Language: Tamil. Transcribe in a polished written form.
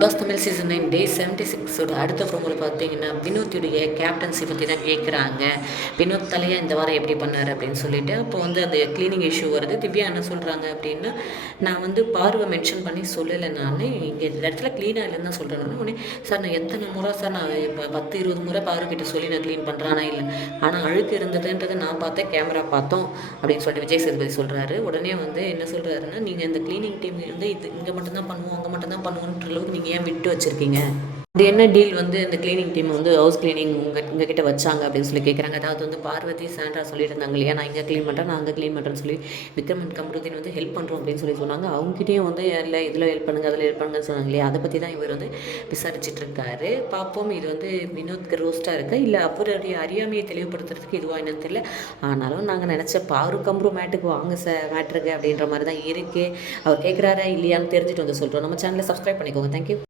பாஸ் தமிழ் சீசன் 9 டே 76 அடுத்த ப்ரோமோவில் பார்த்தீங்கன்னா வினோத்துடைய கேப்டன்சி பற்றி தான் கேட்குறாங்க. வினோத் தலையாக இந்த வாரம் எப்படி பண்ணார் அப்படின்னு சொல்லிட்டு அப்போ வந்து அந்த க்ளீனிங் இஷ்யூ வருது. திவ்யா என்ன சொல்கிறாங்க அப்படின்னா, நான் வந்து பார்வை மென்ஷன் பண்ணி சொல்லலை, நான் இங்கே இந்த இடத்துல க்ளீனாக இல்லைன்னு தான் சொல்கிறேன். உடனே சார் நான் எத்தனை முறை சார் நான் இப்போ 10-20 முறை பார்வை கிட்ட சொல்லி நான் க்ளீன் பண்ணுறானா இல்லை, ஆனால் அழுக்கு இருந்ததுன்றதை நான் பார்த்தேன், கேமரா பார்த்தோம் அப்படின்னு சொல்லிட்டு விஜய் சேதுபதி சொல்கிறாரு. உடனே வந்து என்ன சொல்கிறாருன்னா, நீங்கள் இந்த க்ளீனிங் டீம் வந்து இது இங்கே மட்டும்தான் பண்ணுவோம் அங்கே மட்டும்தான் பண்ணுவோன்ற அளவுக்கு நீங்கள் ஏன் விட்டு வச்சுருக்கீங்க? அது என்ன டீல் வந்து இந்த க்ளீனிங் டீம் வந்து ஹவுஸ் க்ளீனிங் உங்ககிட்ட வச்சாங்க அப்படின்னு சொல்லி கேட்குறாங்க. அதாவது வந்து பார்வதி சாண்ட்ரா சொல்லிட்டு இருந்தாங்க இல்லையா, நான் இங்கே க்ளீன் பண்ணுறேன், நான் அங்கே க்ளீன் பண்ணுறேன்னு சொல்லி விக்ரம் அண்ட் கமருதீன் வந்து ஹெல்ப் பண்ணுறோம் அப்படின்னு சொல்லி சொன்னாங்க. அவங்ககிட்டயும் வந்து இல்லை இதில் ஹெல்ப் பண்ணுங்கள் அதில் ஹெல்ப் பண்ணுங்கன்னு சொன்னாங்க இல்லையா, அதை பற்றி தான் இவர் வந்து விசாரிச்சுட்டு இருக்காரு. பார்ப்போம் இது வந்து வினோத்க்கு ரோஸ்ட்டாக இருக்கா இல்லை அவருடைய அறியாமையை தெளிவுபடுத்துறதுக்கு இதுவாக என்னன்னு தெரியல. ஆனாலும் நாங்கள் நினச்ச பாரு கம்பரு மேட்டுக்கு வாங்க மேட்ருக்கு அப்படின்ற மாதிரி தான் இருக்குது. அவர் கேட்குறாரா இல்லையான்னு தெரிஞ்சுட்டு வந்து சொல்கிறோம். நம்ம சேனலை சப்ஸ்கிரைப் பண்ணிக்கோங்க. தேங்க்யூ.